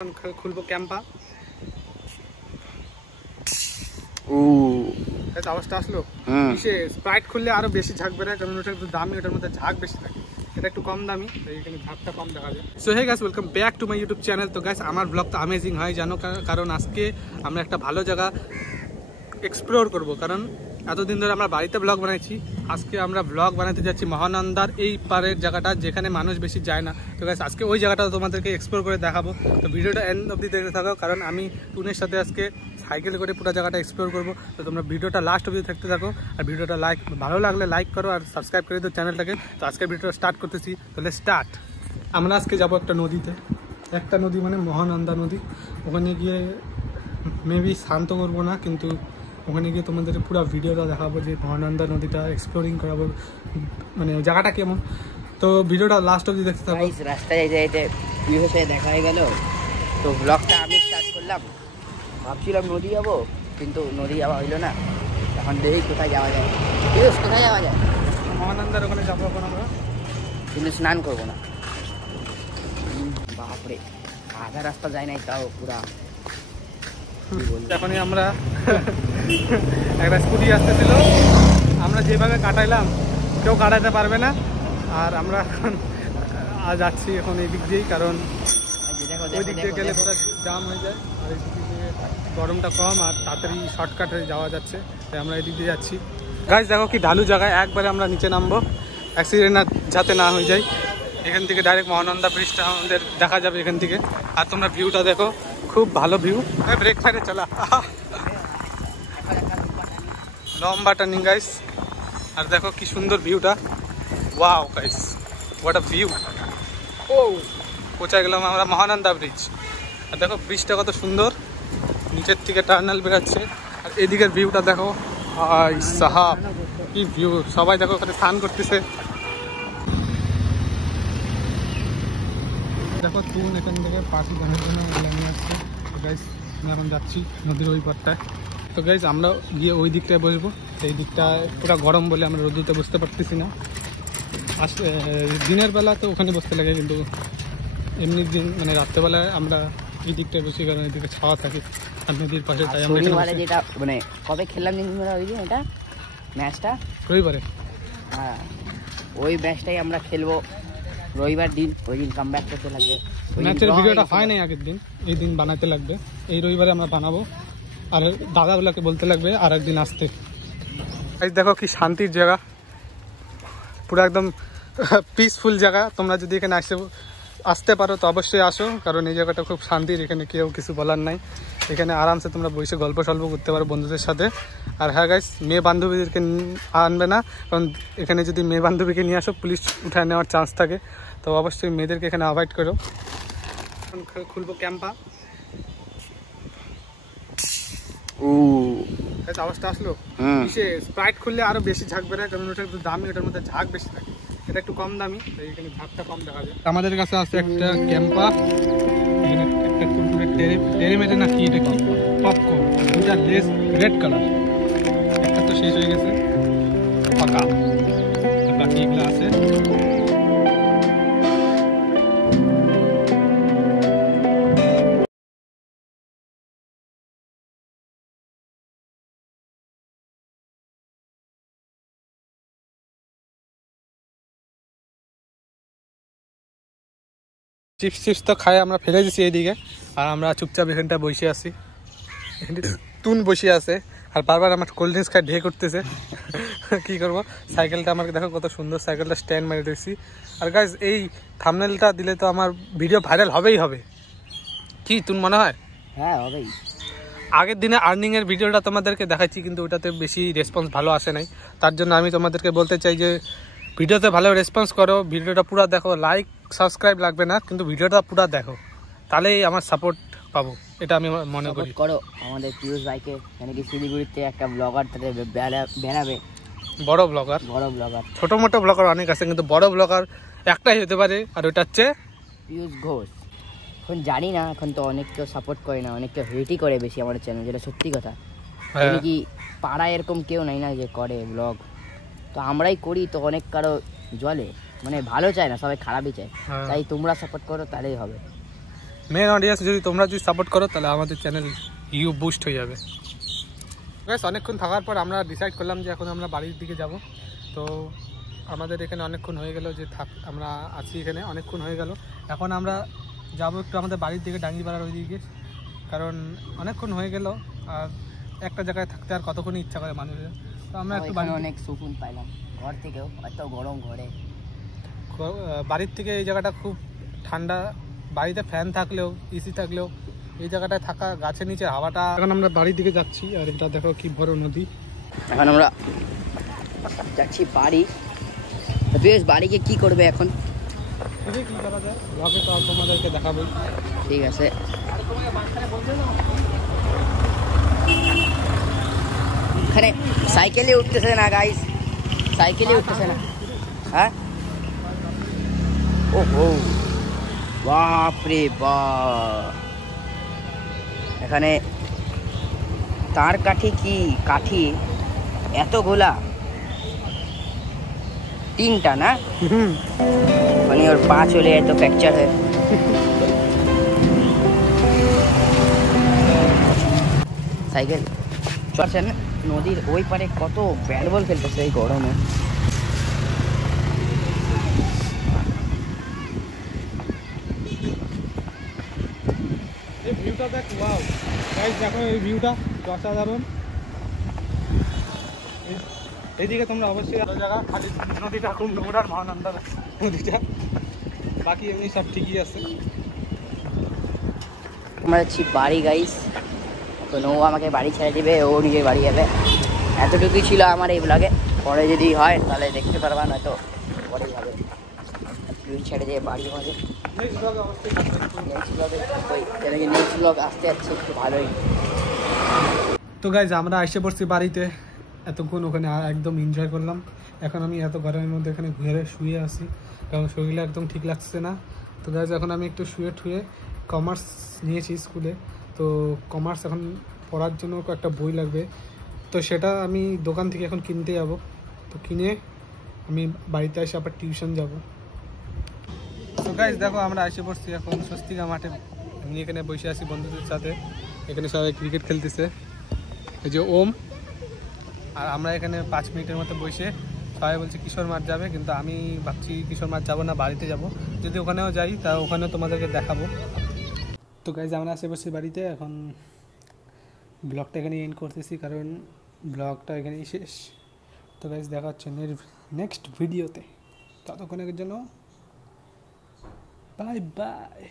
খুলবো ক্যাম্পা। আওয়াজটা আসলো। স্প্রাইট খুললে আরো বেশি ঝাঁক বেরোয়, কারণ ওটা একটু দামি, ওটার মধ্যে ঝাঁক বেশি থাকে। এটা একটু কম দামি, তাই এখানে ঝাঁকটা কম দেখা যায়। So hey guys, welcome back to my YouTube channel. তো গাইস, আমার ব্লগটা অ্যামেজিং হয় জানো, কারণ আজকে আমরা একটা ভালো জায়গা এক্সপ্লোর করব। কারণ এতদিন ধরে আমরা বাড়িতে ব্লগ বানাইছি, আজকে আমরা ব্লগ বানাতে যাচ্ছি মহানন্দার এই পারের জায়গাটা, যেখানে মানুষ বেশি যায় না। তো গাইস, আজকে ওই জায়গাটা তোমাদেরকে এক্সপ্লোর করে দেখাবো। তো ভিডিওটা এন্ড অবধি দেখতে থাকো, কারণ আমি টুনের সাথে আজকে সাইকেল করে পুরো জায়গাটা এক্সপ্লোর করবো। তো তোমরা ভিডিওটা লাস্ট অবধি থাকতে থাকো, আর ভিডিওটা ভালো লাগলে লাইক করো আর সাবস্ক্রাইব করে দিও চ্যানেলটাকে। তো আজকে ভিডিওটা স্টার্ট করতেছি, তাহলে স্টার্ট। আমরা আজকে যাবো একটা নদীতে, একটা নদী মানে মহানন্দা নদী। ওখানে গিয়ে মেবি শান্ত করবো না, কিন্তু ওখানে গিয়ে তোমাদের পুরো ভিডিওটা দেখাবো, যে মহানন্দা নদীটা এক্সপ্লোরিং করাবো, মানে জায়গাটা কেমন। তো ভিডিওটা লাস্ট অবধি দেখতে থাকো। রাস্তায় যেতে বিয়ের সাথে দেখা হয়ে গেল, তো ব্লগটা আমি স্টার্ট করলাম। ভাবছিলাম নদী যাবো, কিন্তু নদী যাওয়া হইলো না। এখন দেখি কোথায় যাওয়া যায়। কোথায় যাওয়া যায়? মহানন্দার ওখানে যাবো এখন আমরা, কিন্তু স্নান করবো না। বাপরে, আধা রাস্তা যায় নাই, তাও পুরা। এখনই আমরা একটা স্কুটি আসতে দিল, আমরা যেভাবে কাটাইলাম কেউ কাটাইতে পারবে না। আর আমরা এখন যাচ্ছি এখন এই দিক দিয়েই, কারণ ওই দিক দিয়ে গেলে পুরো জাম হয়ে যায়, আর এই দিক দিয়ে গরমটা কম আর তাড়াতাড়ি শর্টকাটে যাওয়া যাচ্ছে, তাই আমরা এই দিক দিয়ে যাচ্ছি। গাইস দেখো কি ঢালু জায়গায়, একবারে আমরা নিচে নামবো, অ্যাক্সিডেন্ট যাতে না হয়ে যায়। এখান থেকে ডাইরেক্ট মহানন্দা ব্রিজটা আমাদের দেখা যাবে এখান থেকে। আর তোমরা ভিউটা দেখো, খুব ভালো ভিউ। ব্রেক ফাইরে চলা, লম্বা টার্নিং গাইস। আর দেখো কি সুন্দর ভিউটা, wow guys, what a view. ও পৌঁছে গেলাম আমরা মহানন্দা ব্রিজ। আর দেখো ব্রিজটা কত সুন্দর, নিচের থেকে টার্নেল বেরোচ্ছে। আর এদিকের ভিউটা দেখো, হাই সাহাব কি ভিউ। সবাই দেখো ওখানে স্নান করতেছে। দেখো তুন এখান থেকে পাখি গানের জন্য নিয়ে আসছে। তো গাইস, আমি এখন যাচ্ছি নদীর ওই পারটায়। তো গাইস, আমরা গিয়ে ওই দিকটায় বসবো। এই দিকটা পুরো গরম বলে আমরা রোদ্দুতে বসতে পারতেছি না। দিনের বেলা তো ওখানে বসতে লাগে, কিন্তু এমনি দিন মানে রাত্রেবেলায় আমরা এই দিকটায় বসি, কারণ এদিকে ছাওয়া থাকে আর নদীর পাশে। তাই আমরা যেটা মানে কবে খেললাম দিন ওই দিন, এটা ম্যাচটা রবিবারে। হ্যাঁ, ওই ম্যাচটাই আমরা খেলবো রবিবার দিন। ওই দিন কাম ব্যাক করতে লাগবে। ম্যাচের ভিডিওটা হয় নাই আগের দিন, এই দিন বানাতে লাগবে। এই রবিবারে আমরা বানাবো, আর দাদাগুলোকে বলতে লাগবে আর একদিন আসতে। এই দেখো কি শান্তির জায়গা, পুরো একদম পিসফুল জায়গা। তোমরা যদি এখানে আসতে পারো তো অবশ্যই আসো, কারণ এই জায়গাটা খুব শান্তির। এখানে কেউ কিছু বলার নাই, এখানে আরামসে তোমরা বসে গল্প সল্প করতে পারো বন্ধুদের সাথে। আর হ্যাঁ গাইস, মেয়ে বান্ধবীদেরকে আনবে না, কারণ এখানে যদি মেয়ে বান্ধবীকে নিয়ে আসো পুলিশ উঠায় নেওয়ার চান্স থাকে। তো অবশ্যই মেয়েদেরকে এখানে অ্যাভয়েড করো। খুলবো ক্যাম্পা। আওয়াজটা আসলো। স্প্রাইট খুললে আরো বেশি ঝাঁক বেরোয়, কারণ ওটা একটু দামি, ওটার মধ্যে ঝাঁক বেশি থাকে। এটা একটু কম দামি, তাই এখানে ঝাঁকটা কম দেখা যায়। আমাদের কাছে আছে একটা ক্যাম্পা, এখানে একটা কুরকুরে টেরিমেটে না কি, এটা কি পপকর্ন, দুটা লেস রেড কালার। একটা তো শেষ হয়ে গেছে ফাঁকা, বাকি এগুলো আছে। চিপস তো খাই আমরা ফেলে দিচ্ছি এইদিকে, আর আমরা চুপচাপ এখানটা বসে আছি। এখানে তুন বসে আছে, আর বারবার আমার কোল্ড ড্রিঙ্কস খাই ঢেকে করতেছে। কি করবো, সাইকেলটা আমার দেখো কত সুন্দর, সাইকেলটা স্ট্যান্ড মেরে দিয়েছি। আর গাইজ, এই থাম্বনেলটা দিলে তো আমার ভিডিও ভাইরাল হবেই হবে, কি তুন মনে হয়? হ্যাঁ হবেই। আগের দিনে আর্নিংয়ের ভিডিওটা তোমাদেরকে দেখাচ্ছি, কিন্তু ওটাতে বেশি রেসপন্স ভালো আসে নাই। তার জন্য আমি তোমাদেরকে বলতে চাই যে ভিডিওতে ভালো রেসপন্স করো, ভিডিওটা পুরো দেখো। লাইক সাবস্ক্রাইব লাগবে না, কিন্তু ভিডিওটা পুরো দেখো, তাহলেই আমার সাপোর্ট পাবো, এটা আমি মনে করি। করো আমাদের পিউষ ভাইকে, মানে কি শিলিগুড়িতে একটা ব্লগার তাদের বেড়াবে, বড় ব্লগার। ছোট মোটো ব্লগার অনেক আছে, কিন্তু বড় ব্লগার একটাই হতে পারে, আর ওটা হচ্ছে পিউষ ঘোষ। এখন জানি না, এখন তো অনেক কেউ সাপোর্ট করে না, অনেক কেউ হেটই করে বেশি আমাদের চ্যানেল, যেটা সত্যি কথা। কি পাড়ায় এরকম কেউ নাই না যে করে ব্লগ, তো আমরাই করি, তো অনেক কারো জলে মানে ভালো চায় না, সবাই খারাপই চায়। তাই তোমরা সাপোর্ট করো, তাহলেই হবে। মেন অডিয়েন্স যদি তোমরা যদি সাপোর্ট করো তাহলে আমাদের চ্যানেল ইউ বুস্ট হয়ে যাবে। বেশ অনেকক্ষণ থাকার পর আমরা ডিসাইড করলাম যে এখন আমরা বাড়ির দিকে যাব। তো আমাদের এখানে অনেকক্ষণ হয়ে গেল যে আমরা আছি এখানে অনেকক্ষণ হয়ে গেল। এখন আমরা যাবো একটু আমাদের বাড়ির দিকে, ডাঙ্গিপাড়ার ওই দিকে, কারণ অনেকক্ষণ হয়ে গেল আর একটা জায়গায় থাকতে আর কতক্ষণই ইচ্ছা করে মানুষের। তো আমরা একটু অনেক সুকুন পাইলাম ঘর থেকেও, এত গরম ঘরে। বাড়ির থেকে এই জায়গাটা খুব ঠান্ডা, বাড়িতে ফ্যান থাকলেও এসি থাকলেও এই জায়গাটায় থাকা গাছের নিচে হাওয়াটা। এখন আমরা বাড়ির দিকে যাচ্ছি আর এটা দেখো কি বড় নদী। এখন আমরা যাচ্ছি বাড়ি। বেশ বাড়িকে কি করবে এখন কি করা যায় ব্লগে তো তোমাদেরকে দেখাবো। ঠিক আছে, এখানে সাইকেলে উঠতেছে না গাইস, সাইকেলে উঠতেছে না। হ্যাঁ, ও হো বাপরে বাপ, এখানে তার কাঠি কি কাঠি এতগুলা, 3টা না, মানে ওর পা চলে এত ফ্র্যাকচার হয়ে। সাইকেল চলছে না, নদীর ওই পারে কত ব্যাট বল খেলতেছে এই গরমে। এই ভিউটা দেখ, ওয়াও গাইস দেখো এই ভিউটা অসাধারণ। এইদিকে তোমরা অবশ্যই ভালো জায়গা, খালি নদীটা খুব নোংরার মহানন্দা নদীটা, বাকি এমনি সব ঠিকই আছে। আমরা যাচ্ছি বাড়ি গাইস, তো ও আমাকে বাড়ি ছেড়ে দিবে, ও নিজের বাড়ি যাবে। এতটুকুই ছিল আমার এই ব্লগে, পরে যদি হয় তাহলে দেখতে পারবা, নয়তো পরেই হবে। ছেড়ে দিয়ে বাড়ি আমাদের নেক্সট ব্লগে অবশ্যই নেক্সট ব্লগ আসতে যাচ্ছে একটু ভালোই। তো গাইজ আমরা এসে পড়ছি বাড়িতে, এতক্ষণ ওখানে একদম এনজয় করলাম। এখন আমি এত গরমের মধ্যে এখানে ঘুরে শুয়ে আছি, কারণ শরীরে একদম ঠিক লাগছে না। তো গাইজ এখন আমি একটু শুয়ে কমার্স নিয়েছি স্কুলে, তো কমার্স এখন পড়ার জন্য একটা বই লাগবে, তো সেটা আমি দোকান থেকে এখন কিনতে যাব। তো কিনে আমি বাড়িতে এসে আবার টিউশন যাব। তো গাইজ দেখো আমরা এসে পড়ছি এখন স্বস্তিকা মাঠে, আমি এখানে বসে আছি বন্ধুদের সাথে, এখানে সবাই ক্রিকেট খেলতেছে, এই যে ওম। আর আমরা এখানে 5 মিনিটের মতো বসে সবাই বলছে কিশোর মাঠ যাবে, কিন্তু আমি ভাবছি কিশোর মাঠ যাবো না, বাড়িতে যাব। যদি ওখানেও যাই তা ওখানেও তোমাদেরকে দেখাবো। তো গাইজ আমরা আসে বসে বাড়িতে, এখন ব্লগটা এখানে এন্ড করতেছি, কারণ ব্লগটা এখানেই শেষ। তো গাইজ দেখা হচ্ছে নেক্সট ভিডিওতে, ততক্ষণের জন্য বাই বাই।